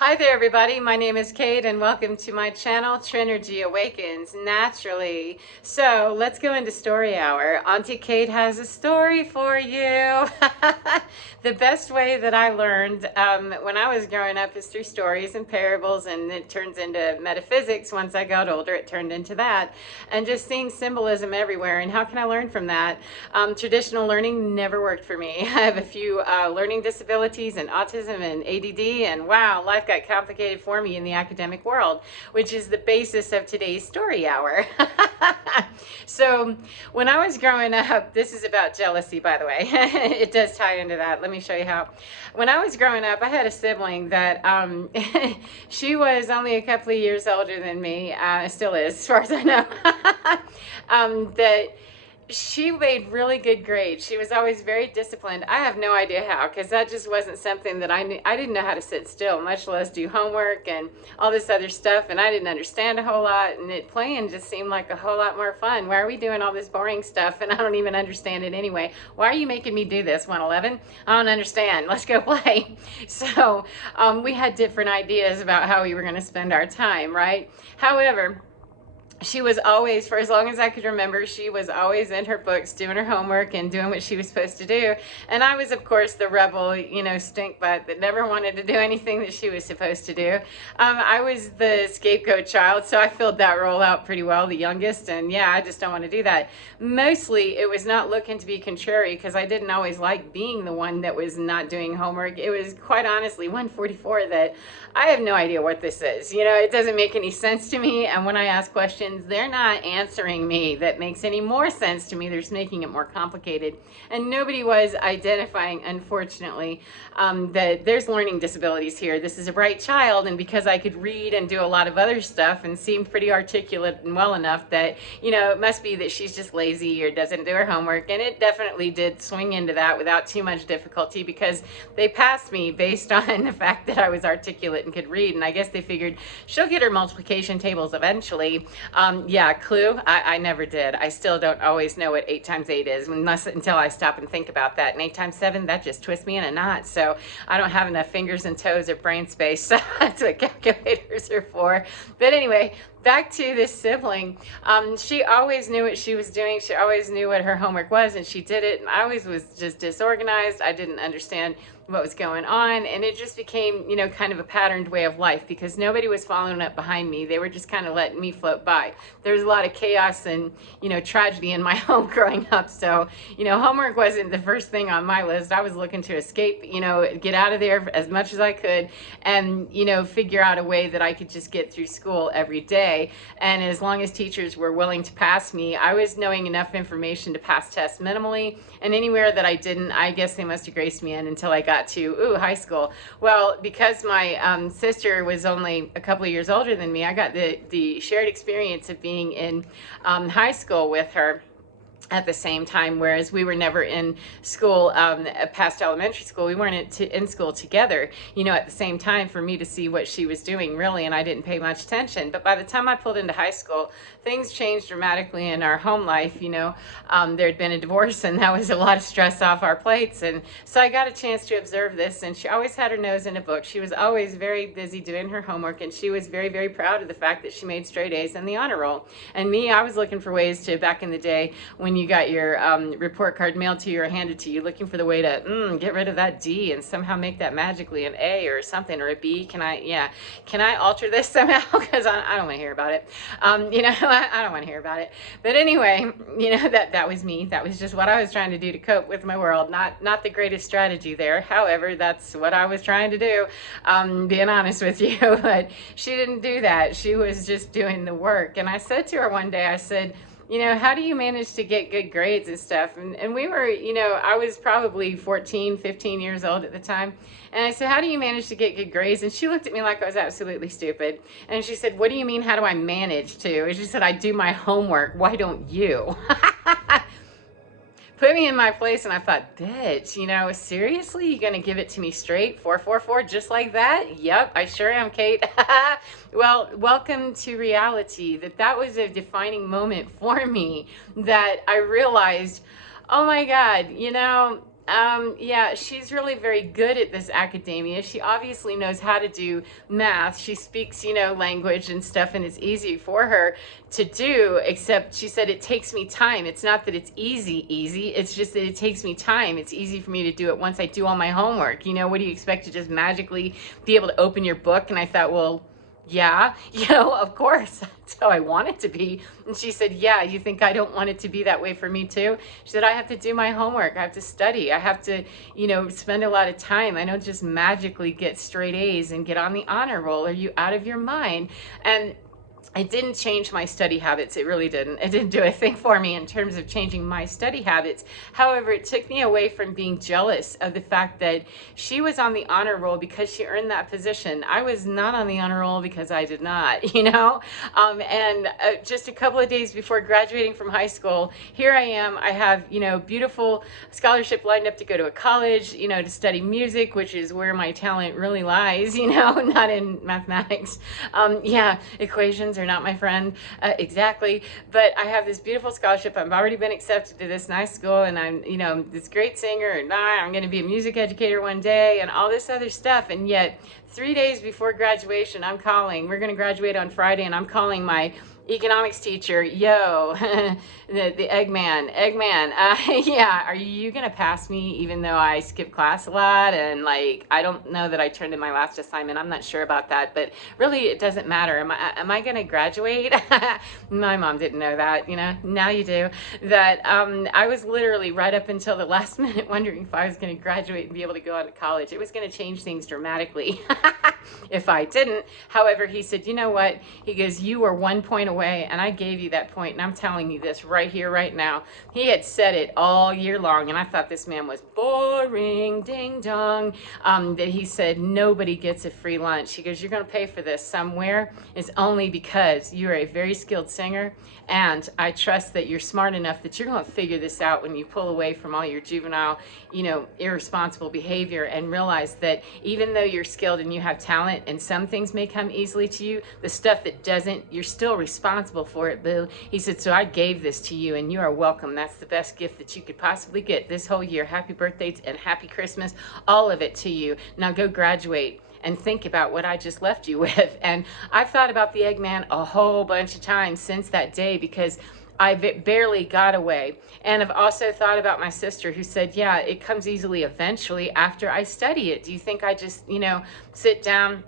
Hi there, everybody. My name is Kate, and welcome to my channel, Trinergy Awakens Naturally. So let's go into story hour. Auntie Kate has a story for you. The best way that I learned when I was growing up is through stories and parables, and it turns into metaphysics. Once I got older, it turned into that, and just seeing symbolism everywhere. And how can I learn from that? Traditional learning never worked for me. I have a few learning disabilities and autism and ADD, and wow, life got complicated for me in the academic world, which is the basis of today's story hour. So when I was growing up, this is about jealousy, by the way. It does tie into that. Let me show you how. When I was growing up, I had a sibling that she was only a couple of years older than me, still is, as far as I know. That she made really good grades. She was always very disciplined. I have no idea how, because that just wasn't something that I knew. I didn't know how to sit still, much less do homework and all this other stuff, and I didn't understand a whole lot, and playing just seemed like a whole lot more fun. Why are we doing all this boring stuff, and I don't even understand it anyway? Why are you making me do this, 111? I don't understand. Let's go play. So we had different ideas about how we were going to spend our time, right? However, she was always, for as long as I could remember, she was always in her books doing her homework and doing what she was supposed to do. And I was, of course, the rebel, stink butt that never wanted to do anything that she was supposed to do. I was the scapegoat child, so I filled that role out pretty well, the youngest. And yeah, I just don't want to do that. Mostly, it was not looking to be contrary, because I didn't always like being the one that was not doing homework. It was quite honestly 144 that I have no idea what this is. It doesn't make any sense to me. And when I ask questions, they're not answering me that makes any more sense to me. They're just making it more complicated. And nobody was identifying, unfortunately, that there's learning disabilities here. This is a bright child, and because I could read and do a lot of other stuff and seemed pretty articulate and well enough that, it must be that she's just lazy or doesn't do her homework. And it definitely did swing into that without too much difficulty, because they passed me based on the fact that I was articulate and could read. And I guess they figured she'll get her multiplication tables eventually. Yeah, Clue, I never did. I still don't always know what 8 times 8 is, until I stop and think about that. And 8 times 7, that just twists me in a knot. So I don't have enough fingers and toes or brain space. So that's what calculators are for. But anyway, back to this sibling. She always knew what she was doing. She always knew what her homework was, and she did it. And I always was just disorganized. I didn't understand what was going on, and it just became, kind of a patterned way of life, because nobody was following up behind me. They were just kind of letting me float by. There was a lot of chaos and, tragedy in my home growing up. So, homework wasn't the first thing on my list. I was looking to escape, get out of there as much as I could, and, figure out a way that I could just get through school every day. And as long as teachers were willing to pass me, I was knowing enough information to pass tests minimally. And anywhere that I didn't, I guess they must have graced me in until I got to high school. Well, because my sister was only a couple of years older than me, I got the shared experience of being in high school with her at the same time, whereas we were never in school past elementary school. We weren't in school together, at the same time for me to see what she was doing, really, and I didn't pay much attention. But by the time I pulled into high school, things changed dramatically in our home life. There had been a divorce, and that was a lot of stress off our plates. And so I got a chance to observe this, and she always had her nose in a book. She was always very busy doing her homework, and she was very, very proud of the fact that she made straight A's in the honor roll. And me, I was looking for ways to, back in the day, when you got your report card mailed to you or handed to you, looking for the way to get rid of that D and somehow make that magically an A or something, or a B. Can I alter this somehow? Because I don't want to hear about it. I don't want to hear about it. But anyway, that was me. That was just what I was trying to do to cope with my world. Not the greatest strategy there. However, that's what I was trying to do, being honest with you. But she didn't do that. She was just doing the work. And I said to her one day, I said, how do you manage to get good grades and stuff? And we were, I was probably 14, 15 years old at the time. And I said, how do you manage to get good grades? And she looked at me like I was absolutely stupid. And she said, what do you mean, how do I manage to? And she said, I do my homework. Why don't you? Put me in my place. And I thought, bitch, seriously, you gonna give it to me straight, 444, just like that? Yep, I sure am, Kate. Well, welcome to reality. That was a defining moment for me, that I realized, oh my God, Yeah, she's really very good at this academia. She obviously knows how to do math. She speaks, language and stuff, and it's easy for her to do, except she said it takes me time. It's not that it's easy. It's just that it takes me time. It's easy for me to do it once I do all my homework. What do you expect to just magically be able to open your book? And I thought, well, yeah, of course, that's how I want it to be. And she said, yeah, you think I don't want it to be that way for me too? She said, I have to do my homework. I have to study. I have to, spend a lot of time. I don't just magically get straight A's and get on the honor roll. Are you out of your mind? And it didn't change my study habits. It really didn't. It didn't do a thing for me in terms of changing my study habits. However, it took me away from being jealous of the fact that she was on the honor roll because she earned that position. I was not on the honor roll because I did not, and just a couple of days before graduating from high school, here I am. I have, beautiful scholarship lined up to go to a college, to study music, which is where my talent really lies, not in mathematics. Yeah, equations are not my friend, exactly. But I have this beautiful scholarship. I've already been accepted to this nice school, and I'm, this great singer, and I'm going to be a music educator one day, and all this other stuff. And yet, 3 days before graduation, I'm calling. We're going to graduate on Friday, and I'm calling my economics teacher, yo, the Eggman, yeah, are you gonna pass me even though I skip class a lot? And I don't know that I turned in my last assignment. I'm not sure about that, but really it doesn't matter. Am I gonna graduate? My mom didn't know that, now you do. That I was literally right up until the last minute wondering if I was gonna graduate and be able to go on to college. It was gonna change things dramatically if I didn't. However, he said, you know what? He goes, you were 1 point away, and I gave you that point, and I'm telling you this right here, right now. He had said it all year long, and I thought this man was boring, ding dong, that he said nobody gets a free lunch. He goes, you're going to pay for this somewhere. It's only because you're a very skilled singer, and I trust that you're smart enough that you're going to figure this out when you pull away from all your juvenile, irresponsible behavior, and realize that even though you're skilled and you have talent and some things may come easily to you, the stuff that doesn't, you're still responsible for it, boo. He said, so I gave this to you, and you are welcome. That's the best gift that you could possibly get this whole year. Happy birthday and happy Christmas, all of it to you. Now go graduate and think about what I just left you with. And I've thought about the Eggman a whole bunch of times since that day, because I barely got away. And I've also thought about my sister, who said, yeah, it comes easily eventually after I study it. Do you think I just, sit down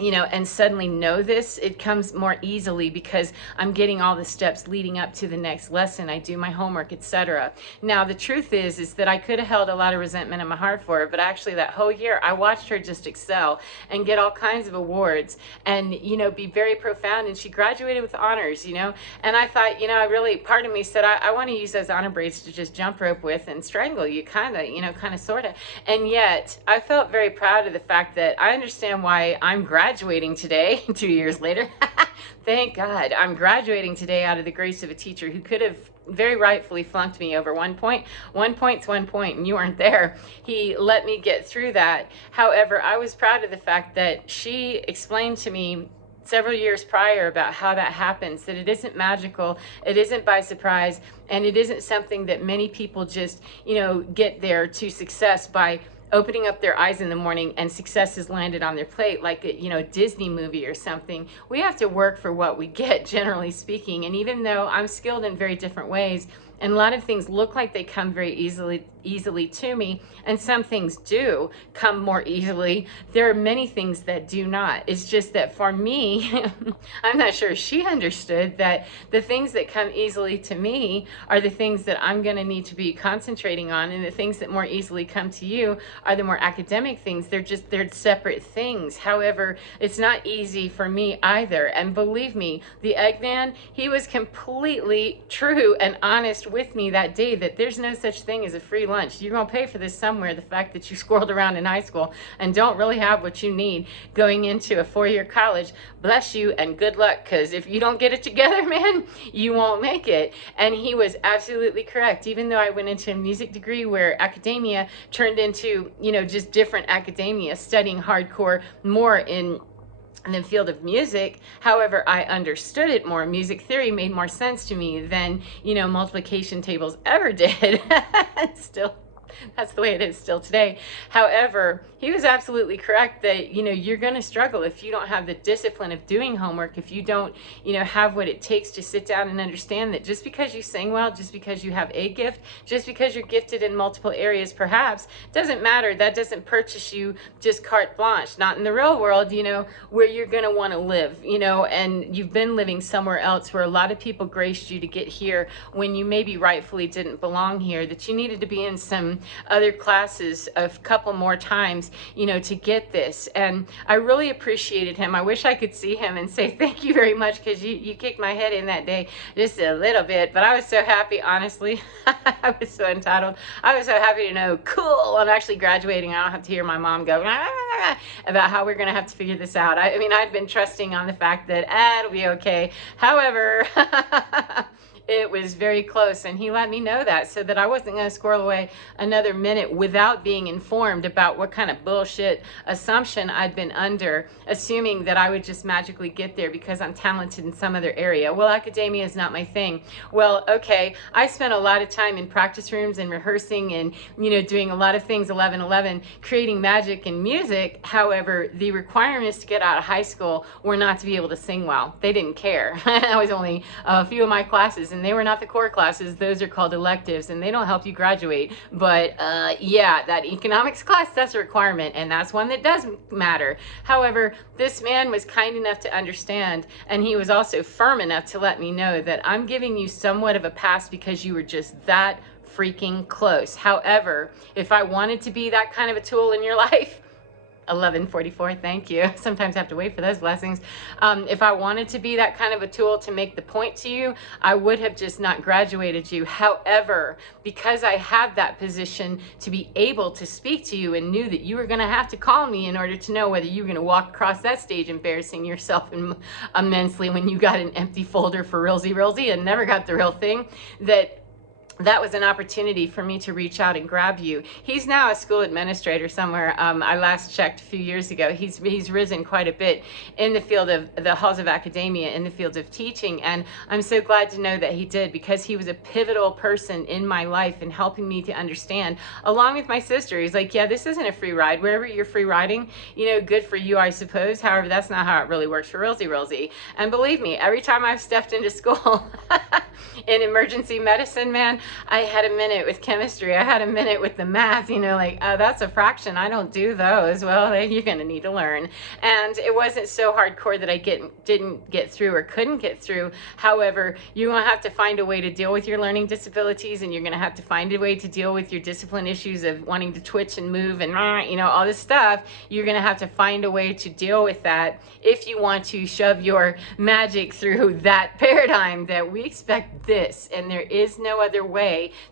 and suddenly know this? It comes more easily because I'm getting all the steps leading up to the next lesson. I do my homework, etc. Now, the truth is that I could have held a lot of resentment in my heart for her, but actually that whole year I watched her just excel and get all kinds of awards and, be very profound. And she graduated with honors, and I thought, I really, part of me said, I want to use those honor braids to just jump rope with and strangle you, kind of, sort of. And yet I felt very proud of the fact that I understand why I'm graduating today, 2 years later. Thank God I'm graduating today out of the grace of a teacher who could have very rightfully flunked me over 1 point. 1 point's 1 point, and you weren't there. He let me get through that. However, I was proud of the fact that she explained to me several years prior about how that happens, that it isn't magical, it isn't by surprise, and it isn't something that many people just, get there to success by opening up their eyes in the morning and success is landed on their plate like a Disney movie or something. We have to work for what we get, generally speaking. And even though I'm skilled in very different ways, and a lot of things look like they come very easily to me, and some things do come more easily, there are many things that do not. It's just that for me, I'm not sure she understood that the things that come easily to me are the things that I'm going to need to be concentrating on, and the things that more easily come to you are the more academic things. They're separate things. However, it's not easy for me either. And believe me, the Eggman, he was completely true and honest with me that day that there's no such thing as a free lunch. You're going to pay for this somewhere. The fact that you squirreled around in high school and don't really have what you need going into a 4-year college, bless you and good luck, because if you don't get it together, man, you won't make it. And he was absolutely correct. Even though I went into a music degree where academia turned into, just different academia, studying hardcore more in the field of music. However, I understood it more. Music theory made more sense to me than, multiplication tables ever did. Still That's the way it is still today. However, he was absolutely correct that, you're going to struggle if you don't have the discipline of doing homework, if you don't, have what it takes to sit down and understand that just because you sing well, just because you have a gift, just because you're gifted in multiple areas, perhaps, doesn't matter. That doesn't purchase you just carte blanche. Not in the real world, where you're going to want to live, and you've been living somewhere else where a lot of people graced you to get here when you maybe rightfully didn't belong here, that you needed to be in some other classes a couple more times, to get this. And I really appreciated him. I wish I could see him and say thank you very much, because you kicked my head in that day just a little bit. But I was so happy, honestly. I was so entitled. I was so happy to know, cool, I'm actually graduating. I don't have to hear my mom go about how we're going to have to figure this out. I mean, I'd been trusting on the fact that it'll be okay. However, it was very close, and he let me know that, so that I wasn't going to squirrel away another minute without being informed about what kind of bullshit assumption I'd been under, assuming that I would just magically get there because I'm talented in some other area. Well, academia is not my thing. Well, okay, I spent a lot of time in practice rooms and rehearsing and, doing a lot of things 11-11, creating magic and music. However, the requirements to get out of high school were not to be able to sing well. They didn't care. That was only a few of my classes, and they were not the core classes. Those are called electives, and they don't help you graduate. But yeah, that economics class, that's a requirement, and that's one that does matter. However, this man was kind enough to understand, and he was also firm enough to let me know that I'm giving you somewhat of a pass because you were just that freaking close. However, if I wanted to be that kind of a tool in your life, 11:44, thank you. Sometimes I have to wait for those blessings. If I wanted to be that kind of a tool to make the point to you, I would have just not graduated you. However, because I had that position to be able to speak to you and knew that you were going to have to call me in order to know whether you were going to walk across that stage embarrassing yourself immensely when you got an empty folder for Rilsy and never got the real thing, that was an opportunity for me to reach out and grab you. He's now a school administrator somewhere. I last checked a few years ago. He's risen quite a bit in the field of the halls of academia, in the field of teaching. And I'm so glad to know that he did, because he was a pivotal person in my life in helping me to understand, along with my sister. He's like, yeah, this isn't a free ride. Wherever you're free riding, good for you, I suppose. However, that's not how it really works for Rilsy. And believe me, every time I've stepped into school in emergency medicine, man, I had a minute with chemistry. I had a minute with the math, that's a fraction. I don't do those. Well, you're going to need to learn. And it wasn't so hardcore that I didn't get through or couldn't get through. However, you're going to have to find a way to deal with your learning disabilities, and you're going to have to find a way to deal with your discipline issues of wanting to twitch and move and, all this stuff. You're going to have to find a way to deal with that if you want to shove your magic through that paradigm that we expect this, and there is no other way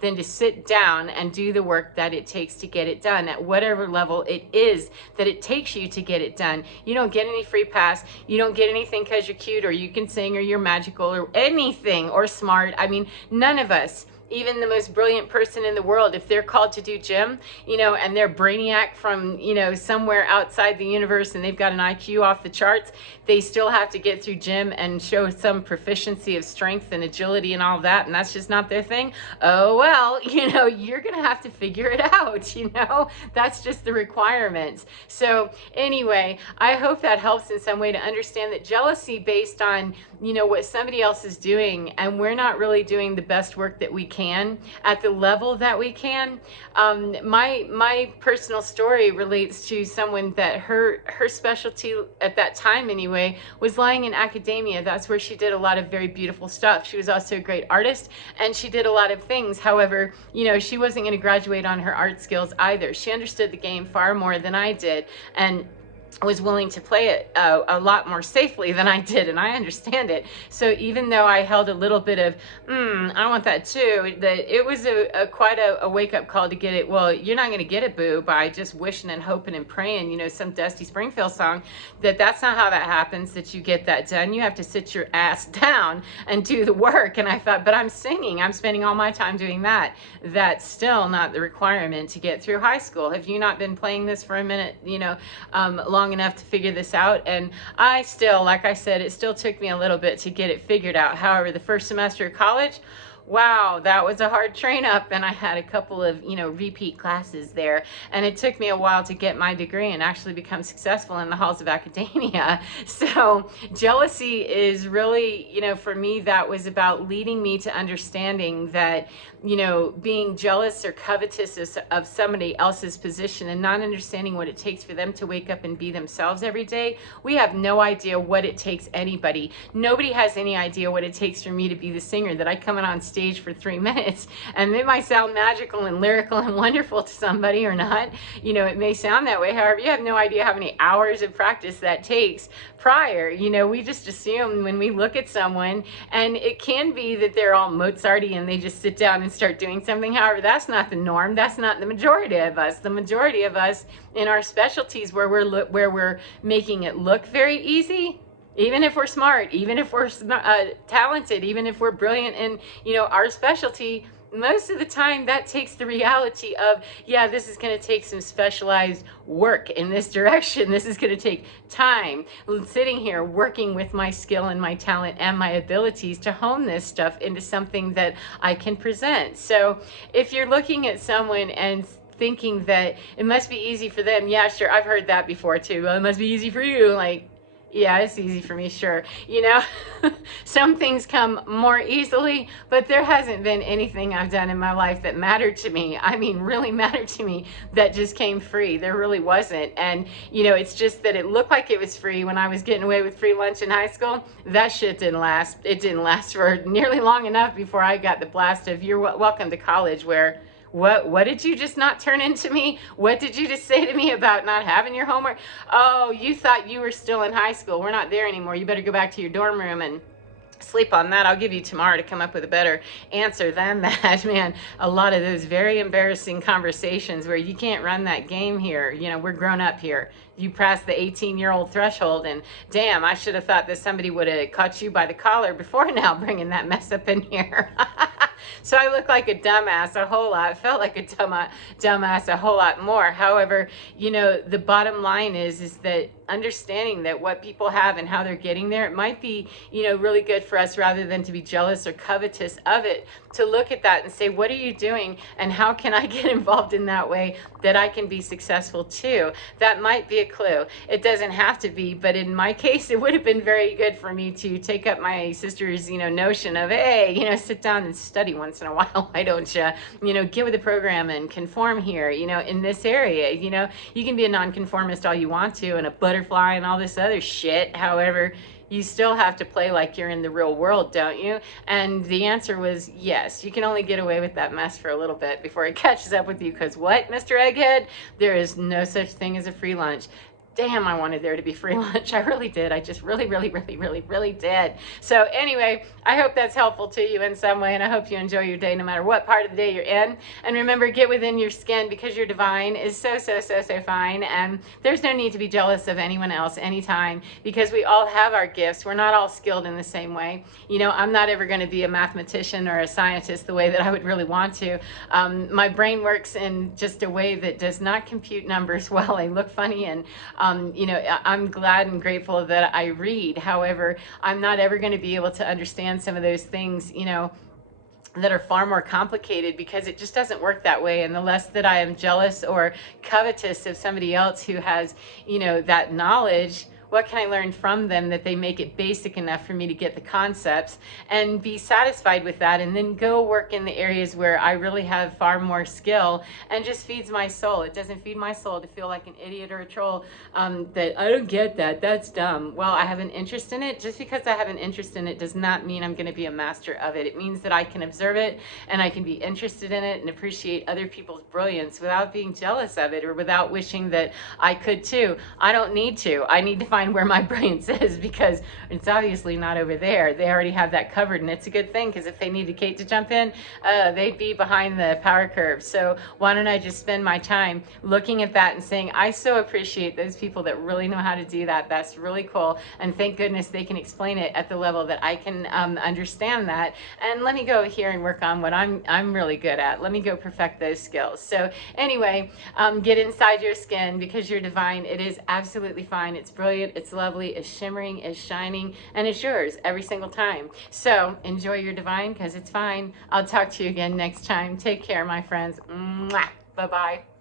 than to sit down and do the work that it takes to get it done at whatever level it is that it takes you to get it done. You don't get any free pass. You don't get anything because you're cute or you can sing or you're magical or anything or smart. I mean, none of us, even the most brilliant person in the world, if they're called to do gym, and they're brainiac from, somewhere outside the universe and they've got an IQ off the charts, they still have to get through gym and show some proficiency of strength and agility and all that, and that's just not their thing. Oh, well, you're going to have to figure it out, That's just the requirements. So anyway, I hope that helps in some way to understand that jealousy based on, what somebody else is doing, and we're not really doing the best work that we can at the level that we can. My personal story relates to someone that her specialty at that time anyway was lying in academia. That's where she did a lot of very beautiful stuff. She was also a great artist, and she did a lot of things. However, she wasn't going to graduate on her art skills either. She understood the game far more than I did, and was willing to play it a lot more safely than I did, and I understand it. So even though I held a little bit of, I want that too, that it was quite a wake-up call to get it. Well, you're not going to get it, boo, by just wishing and hoping and praying, some Dusty Springfield song, that's not how that happens, that you get that done. You have to sit your ass down and do the work. And I thought, but I'm singing. I'm spending all my time doing that. That's still not the requirement to get through high school. Have you not been playing this for a minute, long enough to figure this out? And I still, like I said, it still took me a little bit to get it figured out. However, the first semester of college, wow, that was a hard train up. And I had a couple of, repeat classes there. And it took me a while to get my degree and actually become successful in the halls of academia. So jealousy is really, for me, that was about leading me to understanding that, being jealous or covetous of somebody else's position and not understanding what it takes for them to wake up and be themselves every day. We have no idea what it takes anybody. Nobody has any idea what it takes for me to be the singer that I come in on stage for 3 minutes, and it might sound magical and lyrical and wonderful to somebody or not. It may sound that way. However, you have no idea how many hours of practice that takes prior. We just assume when we look at someone, and it can be that they're all Mozarty and they just sit down and start doing something. However, that's not the norm. That's not the majority of us. The majority of us in our specialties where we're making it look very easy, even if we're smart, even if we're talented, even if we're brilliant in, our specialty, most of the time that takes the reality of, yeah, this is going to take some specialized work in this direction. This is going to take time sitting here working with my skill and my talent and my abilities to hone this stuff into something that I can present. So if you're looking at someone and thinking that it must be easy for them, yeah, sure, I've heard that before too. Well, it must be easy for you. Like, yeah, it's easy for me, sure. Some things come more easily, but there hasn't been anything I've done in my life that mattered to me. I mean, really mattered to me, that just came free. There really wasn't. And, it's just that it looked like it was free when I was getting away with free lunch in high school. That shit didn't last. It didn't last for nearly long enough before I got the blast of, you're welcome to college, where what did you just not turn into me? What did you just say to me about not having your homework? Oh, you thought you were still in high school. We're not there anymore. You better go back to your dorm room and sleep on that. I'll give you tomorrow to come up with a better answer than that. Man, a lot of those very embarrassing conversations where you can't run that game here. We're grown up here. You passed the 18-year-old threshold, and damn, I should have thought that somebody would have caught you by the collar before now, bringing that mess up in here. So I look like a dumbass a whole lot. Felt like a dumbass a whole lot more. However, the bottom line is that understanding that what people have and how they're getting there, it might be, really good for us, rather than to be jealous or covetous of it, to look at that and say, what are you doing and how can I get involved in that way that I can be successful too? That might be a clue. It doesn't have to be, but in my case, it would have been very good for me to take up my sister's, notion of, hey, sit down and study once in a while. Why don't you, get with the program and conform here, in this area. You can be a nonconformist all you want to, and a butterfly and all this other shit. However, you still have to play like you're in the real world, don't you? And the answer was yes. You can only get away with that mess for a little bit before it catches up with you. Because what, Mr. Egghead? There is no such thing as a free lunch. Damn, I wanted there to be free lunch. I really did. I just really did. So anyway, I hope that's helpful to you in some way, and I hope you enjoy your day no matter what part of the day you're in. And remember, get within your skin, because you're divine is so fine, and there's no need to be jealous of anyone else anytime, because we all have our gifts. We're not all skilled in the same way. I'm not ever going to be a mathematician or a scientist the way that I would really want to. My brain works in just a way that does not compute numbers well. I look funny, and I'm glad and grateful that I read. However, I'm not ever going to be able to understand some of those things, that are far more complicated, because it just doesn't work that way. And the less that I am jealous or covetous of somebody else who has, that knowledge, what can I learn from them that they make it basic enough for me to get the concepts and be satisfied with that, and then go work in the areas where I really have far more skill, and just feeds my soul. It doesn't feed my soul to feel like an idiot or a troll, that I don't get that, that's dumb. Well, I have an interest in it. Just because I have an interest in it does not mean I'm going to be a master of it. It means that I can observe it, and I can be interested in it and appreciate other people's brilliance without being jealous of it, or without wishing that I could too. I don't need to. I need to find where my brilliance is, because it's obviously not over there. They already have that covered, and it's a good thing, because if they needed Kate to jump in, they'd be behind the power curve. So why don't I just spend my time looking at that and saying, I so appreciate those people that really know how to do that. That's really cool, and thank goodness they can explain it at the level that I can understand that. And let me go here and work on what I'm really good at. Let me go perfect those skills. So anyway, get inside your skin, because you're divine. It is absolutely fine. It's brilliant. bright, it's lovely, it's shimmering, it's shining, and it's yours every single time. So enjoy your divine because it's fine. I'll talk to you again next time. Take care, my friends. Mwah. Bye-bye.